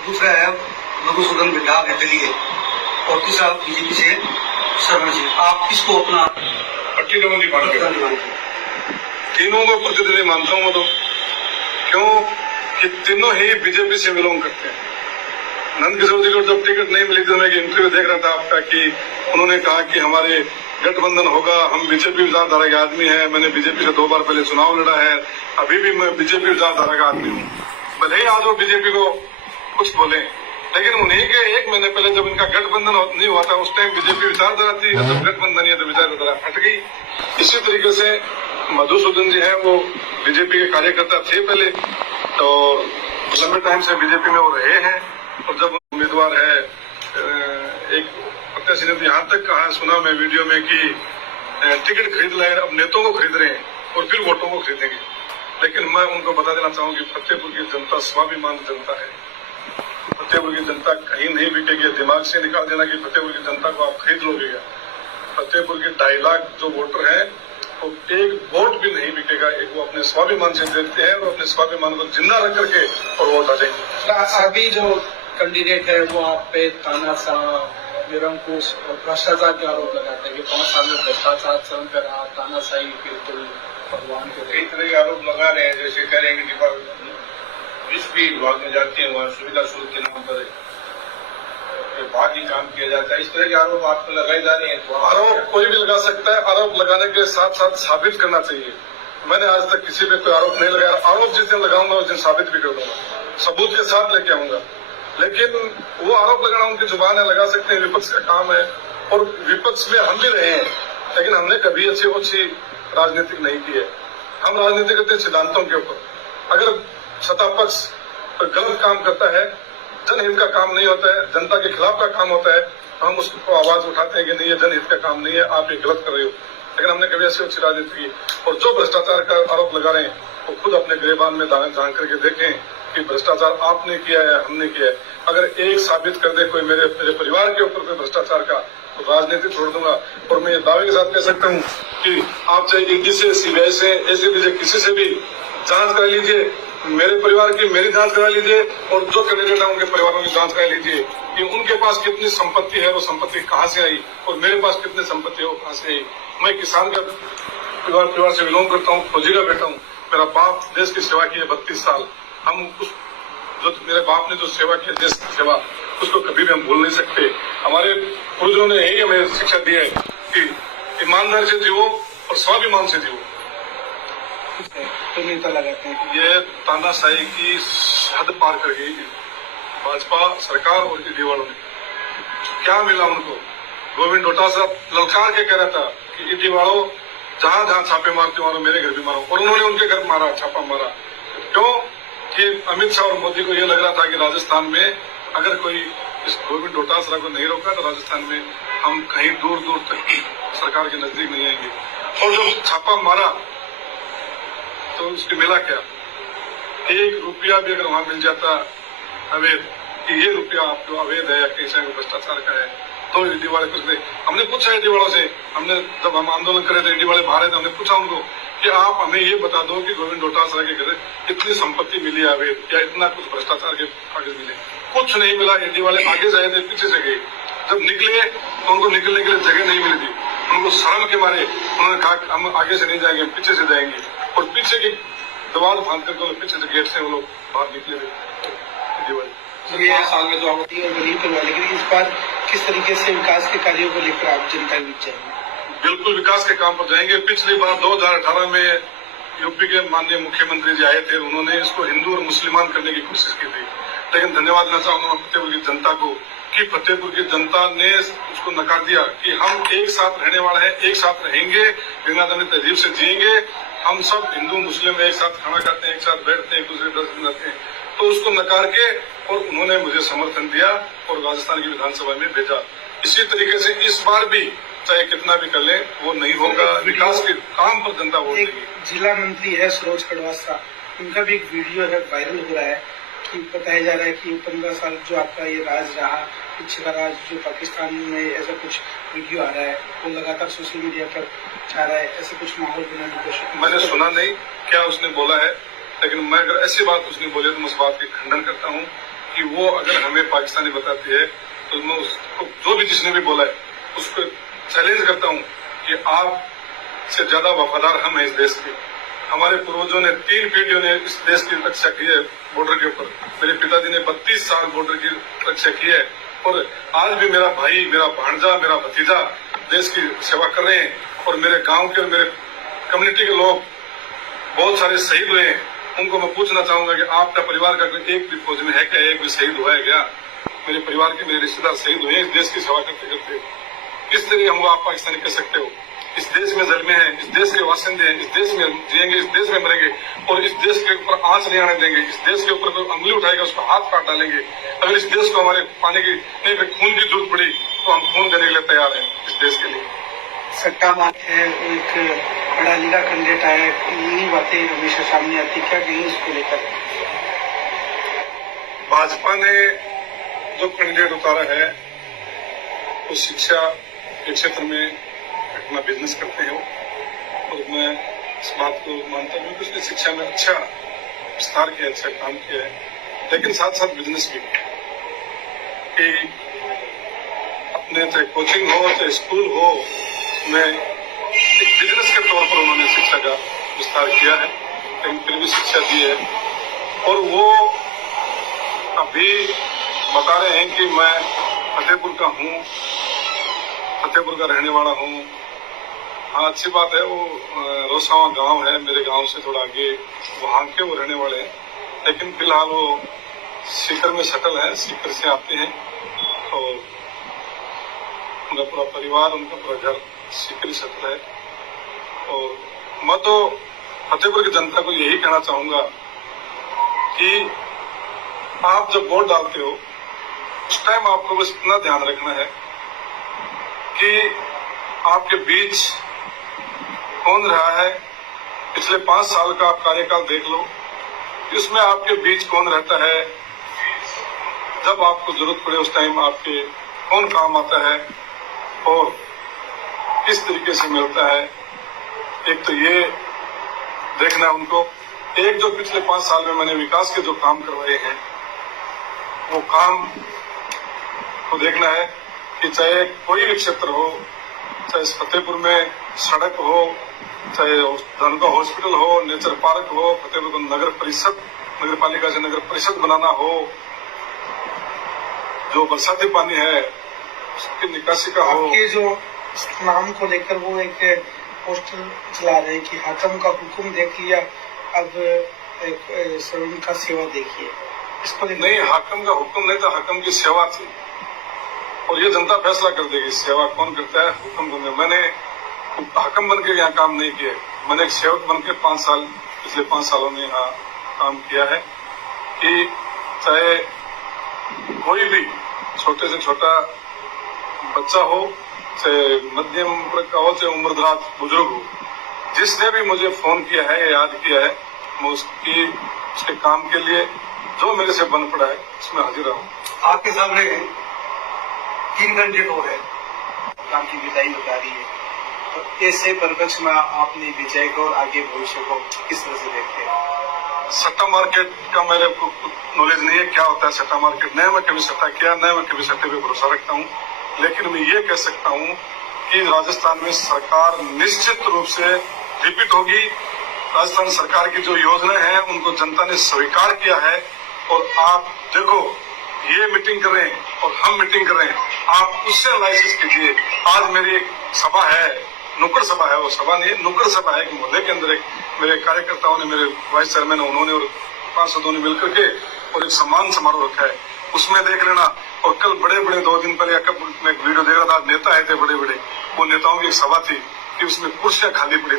दूसरा है मधुसूदन बिड्ढा निर्दलीय और तीसरा बीजेपी से शरण जी। आप किसको अपना प्रतिद्वंदी मानते हो? तीनों को प्रतिद्वंदी मानता हूँ। तो क्यों कि तीनों ही बीजेपी से बिलोंग करते हैं। नंद किशोर जी को जब टिकट नहीं मिली तो मैं इंटरव्यू देख रहा था आपका कि उन्होंने कहा कि हमारे गठबंधन होगा, हम बीजेपी विचारधारा के आदमी हैं। मैंने बीजेपी से 2 बार पहले चुनाव लड़ा है, अभी भी मैं बीजेपी विचारधारा का आदमी हूँ। भले ही आज वो बीजेपी को कुछ बोले, लेकिन उन्हीं के 1 महीने पहले जब इनका गठबंधन नहीं हुआ था उस टाइम बीजेपी विचारधारा थी, जब गठबंधन है तो विचारधारा हट गई। इसी तरीके से मधुसूदन जी है, वो बीजेपी के कार्यकर्ता थे पहले, तो लंबे टाइम से बीजेपी में वो रहे हैं। और जब उम्मीदवार है, एक प्रत्याशी ने यहाँ तक कहा, सुना मैं वीडियो में कि टिकट खरीद लाए, अब नेताओं को खरीद रहे हैं और फिर वोटों को खरीदेंगे। लेकिन मैं उनको बता देना चाहूँ कि फतेहपुर की जनता स्वाभिमान जनता है। फतेहपुर की जनता कहीं नहीं बिकेगी। दिमाग से निकाल देना कि फतेहपुर की जनता को आप खरीद लोगे। फतेहपुर के 2.5 लाख जो वोटर हैं, वो एक वोट भी नहीं बिकेगा। एक वो अपने स्वाभिमान से देते हैं और अपने स्वाभिमान को जिंदा रख करके और वोट आ जाएंगे। अभी जो कैंडिडेट है वो आप पे तानाशाह, निरंकुश और भ्रष्टाचार के आरोप लगाते हैं कि 5 साल में भ्रष्टाचार चरण पे रहा, तानाशाही बिल्कुल भगवान के कई तरह के आरोप लगा रहे हैं। जैसे कह रहे हैं कि जिस भी विभाग में जाते हैं वहाँ सुविधा शुल्क के नाम पर भागी काम किया जाता है। इस तरह के आरोप आप पे लगाए जा रहे हैं। तो आरोप कोई भी लगा सकता है। आरोप लगाने के साथ साथ साबित करना चाहिए। मैंने आज तक किसी पे कोई आरोप नहीं लगाया। आरोप जिस दिन लगाऊंगा उस दिन साबित भी कर दूंगा, सबूत के साथ लेके आऊंगा। लेकिन वो आरोप लगाना उनकी जुबान है, लगा सकते हैं, विपक्ष का काम है। और विपक्ष में हम भी रहे हैं, लेकिन हमने कभी अच्छी राजनीतिक नहीं की है। हम राजनीति करते हैं सिद्धांतों के ऊपर। अगर सत्ता पक्ष गलत काम करता है, जनहित का काम नहीं होता है, जनता के खिलाफ का काम होता है, तो हम उसको आवाज उठाते हैं कि नहीं, ये जनहित का काम नहीं है, आप ये गलत कर रहे हो। लेकिन हमने कभी ऐसी अच्छी राजनीति की। और जो भ्रष्टाचार का आरोप लगा रहे हैं वो खुद अपने गिरबान में जान करके देखें कि भ्रष्टाचार आपने किया है, हमने किया है। अगर एक साबित कर दे कोई मेरे परिवार के ऊपर कोई भ्रष्टाचार का, तो राजनीति छोड़ दूंगा। और मैं ये दावे के साथ कह सकता हूँ कि आप चाहे ईडी से, सीबीआई से, एसीबी से, किसी से भी जांच करा लीजिए, मेरे परिवार की मेरी जांच करा लीजिए, और जो कैंडिडेट है उनके परिवारों की जांच करा लीजिए कि उनके पास कितनी संपत्ति है, वो संपत्ति कहाँ से आई, और मेरे पास कितनी संपत्ति है, वो कहाँ से आई। मैं किसान का परिवार से बिलोंग करता हूँ, फौजी का बेटा हूँ। मेरा बाप देश की सेवा की है 32 साल। हम उस जो मेरे बाप ने जो सेवा की, देश की सेवा, उसको कभी भी हम भूल नहीं सकते। हमारे पूर्वजों ने यही हमें शिक्षा दी है कि ईमानदारी से जियो और स्वाभिमान से जियो। तो नेता लगाते हैं ये तानाशाही की हद पार कर गई भाजपा सरकार और ईडी वालों ने। क्या मिला उनको? गोविंद डोटासरा ललकार के कह रहा था कि ईडी वालों जहां जहां छापे मारते मारो, मेरे घर भी मारो, और उन्होंने उनके घर मारा, छापा मारा। क्यों कि अमित शाह और मोदी को यह लग रहा था कि राजस्थान में अगर कोई इस गोविंद डोटासरा को नहीं रोका तो राजस्थान में हम कहीं दूर दूर तक सरकार के नजदीक नहीं आएंगे। और जब छापा मारा तो उसके मिला क्या? 1 रुपया भी अगर वहां मिल जाता अवैध, कि ये रुपया आपको अवैध है या कैसे भ्रष्टाचार का है, तो ईडी वाले करते। हमने पूछा ईडी वालों से, हमने जब हम आंदोलन करे थे, ईडी वाले बाहर थे, हमने पूछा उनको कि आप हमें ये बता दो कि गोविंद डोटासरा के घर कितनी संपत्ति मिली है अवैध, या इतना कुछ भ्रष्टाचार के कागज मिले। कुछ नहीं मिला। ईडी वाले आगे जाए थे, पीछे से गए। जब निकले तो उनको निकलने के लिए जगह नहीं मिली थी। उनको शर्म के मारे उन्होंने कहा हम आगे से नहीं जाएंगे, पीछे से जाएंगे, और पीछे की दीवार फांद करके पीछे से गेट से वो लोग बाहर निकले थे। ये साल में जो आवती है गरीब करवा, लेकिन इस बार किस तरीके से विकास के कार्यों को लेकर आप जनता के बीच जाएंगे? बिल्कुल विकास के काम पर जाएंगे। पिछली बार 2018 में यूपी के माननीय मुख्यमंत्री जी आए थे, उन्होंने इसको हिंदू और मुसलमान करने की कोशिश की थी। लेकिन धन्यवाद देना चाहूंगा फतेहपुर की जनता को कि फतेहपुर की जनता ने उसको नकार दिया कि हम एक साथ रहने वाले हैं, एक साथ रहेंगे, गंगाधर तहजीब से जिएंगे। हम सब हिंदू मुस्लिम एक साथ खाना खाते हैं, एक साथ बैठते हैं, एक दूसरे दर्शन करते हैं। तो उसको नकार के और उन्होंने मुझे समर्थन दिया और राजस्थान की विधानसभा में भेजा। इसी तरीके से इस बार भी चाहे कितना भी कर ले वो नहीं होगा। विकास के काम पर जनता वोट देगी। जिला मंत्री है सरोज खडवासा, उनका भी एक वीडियो है वायरल हो रहा है कि बताया जा रहा है कि 15 साल जो आपका ये राज रहा, पीछे का राज जो पाकिस्तान में, ऐसा कुछ वीडियो आ रहा है, वो लगातार सोशल मीडिया पर आ रहा है। ऐसे कुछ माहौल बनाने की कोशिश मैंने सुना नहीं क्या उसने बोला है, लेकिन मैं अगर ऐसी बात उसने बोली तो मैं उस बात की खंडन करता हूँ। कि वो अगर हमें पाकिस्तानी बताती है तो मैं उसको, जो भी जिसने भी बोला है, उसको चैलेंज करता हूँ कि आप से ज्यादा वफादार हम हैं इस देश के। हमारे पूर्वजों ने 3 पीढ़ियों ने इस देश की रक्षा की है बॉर्डर के ऊपर। मेरे पिताजी ने 32 साल बॉर्डर की रक्षा की है और आज भी मेरा भाई, मेरा भांजा, मेरा भतीजा देश की सेवा कर रहे हैं। और मेरे गांव के और मेरे कम्युनिटी के लोग बहुत सारे शहीद हुए हैं। उनको मैं पूछना चाहूंगा कि आपका परिवार का कोई एक भी फौज में है क्या, एक भी शहीद हुआ है क्या? मेरे परिवार के, मेरे रिश्तेदार शहीद हुए हैं इस देश की सेवा करते करते। किस तरह हमको आप पाकिस्तानी कह सकते हो? इस देश में जन्मे हैं, इस देश के वासिंदे हैं, इस देश में जिएंगे, इस देश में मरेंगे और इस देश के ऊपर आंच नहीं आने देंगे। इस देश के ऊपर कोई उंगली उठाएगा उसको हाथ काट डालेंगे। अगर इस देश को हमारे पाने की नहीं, खून की जरूरत पड़ी तो हम खून देने के लिए तैयार हैं इस देश के लिए। सट्टा मार है, एक पढ़ा लिखा कैंडिडेट आया, यही बातें हमेशा सामने आती, क्या कहीं उसको लेकर? भाजपा ने जो कैंडिडेट उतारा है वो शिक्षा के क्षेत्र में अपना बिजनेस करते हैं वो, और मैं इस बात को मानता हूँ कि उसने शिक्षा में अच्छा विस्तार किया, अच्छा काम किया है, लेकिन साथ साथ बिजनेस भी कि अपने चाहे कोचिंग हो चाहे स्कूल हो में एक बिजनेस के तौर पर उन्होंने शिक्षा का विस्तार किया है, लेकिन फिर भी शिक्षा दी है। और वो अभी बता रहे हैं कि मैं फतेहपुर का हूँ, फतेहपुर का रहने वाला हूँ। हाँ, अच्छी बात है, वो रोसावा गांव है, मेरे गांव से थोड़ा आगे वहां के वो रहने वाले हैं, लेकिन फिलहाल वो सीकर में सेटल है, सीकर से आते हैं और उनका पूरा परिवार, उनका पूरा घर सीकर सेटल है। और मैं तो फतेहपुर की जनता को यही कहना चाहूंगा कि आप जब वोट डालते हो उस टाइम आपको बस इतना ध्यान रखना है कि आपके बीच कौन रहा है। पिछले 5 साल का आप कार्यकाल देख लो, इसमें आपके बीच कौन रहता है, जब आपको जरूरत पड़े उस टाइम आपके कौन काम आता है और किस तरीके से मिलता है। एक तो ये देखना है उनको। एक जो पिछले 5 साल में मैंने विकास के जो काम करवाए हैं वो काम को देखना है कि चाहे कोई भी क्षेत्र हो, चाहे फतेहपुर में सड़क हो, चाहे धनका हॉस्पिटल हो, नेचर पार्क हो, फतेहपुर को नगर परिषद, नगर पालिका से नगर परिषद बनाना हो, जो बरसाती पानी है उसकी निकासी का हो। आपके जो नाम को लेकर वो एक पोस्टर चला रहे हैं कि हाकम का हुक्म देख लिया, अब श्रवण का सेवा देखिए, इसको नहीं, हाकम का हुक्म नहीं था, हाकम की सेवा थी और ये जनता फैसला कर देगी सेवा कौन करता है, हुक्म कौन। मैंने हाकम बन के यहाँ काम नहीं किया, मैंने एक सेवक बन के 5 साल, पिछले 5 सालों में यहाँ काम किया है कि चाहे कोई भी छोटे से छोटा बच्चा हो, चाहे मध्यम उम्र का हो, चाहे उम्रदराज बुजुर्ग हो, जिसने भी मुझे फोन किया है, याद किया है, मैं उसके काम के लिए जो मेरे से बन पड़ा है उसमें हाजिर रहूं। आपके सामने 3 कैंडिडेट हो गए, काम की विदाई बता रही है, तो ऐसे परिप्रेक्ष्य में आपने विजय को और आगे भविष्य को किस तरह से देखते हैं? सट्टा मार्केट का मेरे को नॉलेज नहीं है, क्या होता है सट्टा मार्केट। नहीं मैं कभी सट्टा किया, नहीं मैं कभी सट्टे पे भरोसा रखता हूँ, लेकिन मैं ये कह सकता हूँ कि राजस्थान में सरकार निश्चित रूप से रिपीट होगी। राजस्थान सरकार की जो योजनाएं हैं उनको जनता ने स्वीकार किया है और आप देखो ये मीटिंग कर रहे हैं और हम मीटिंग कर रहे हैं, आप उससे एनालिसिस कीजिए। आज मेरी एक सभा है, नुक्कड़ सभा है, वो सभा नहीं है, नुक्कड़ सभा है, एक मोहल्ले के अंदर एक मेरे कार्यकर्ताओं ने, मेरे वाइस चेयरमैन उन्होंने और 5 सदस्यों ने मिलकर के और एक सम्मान समारोह रखा है, उसमें देख लेना। और कल बड़े बड़े 2 दिन पहले मैं एक वीडियो देख रहा था, नेता आए थे बड़े बड़े, वो नेताओं की एक सभा थी कि उसमें कुर्सियां खाली पड़ी।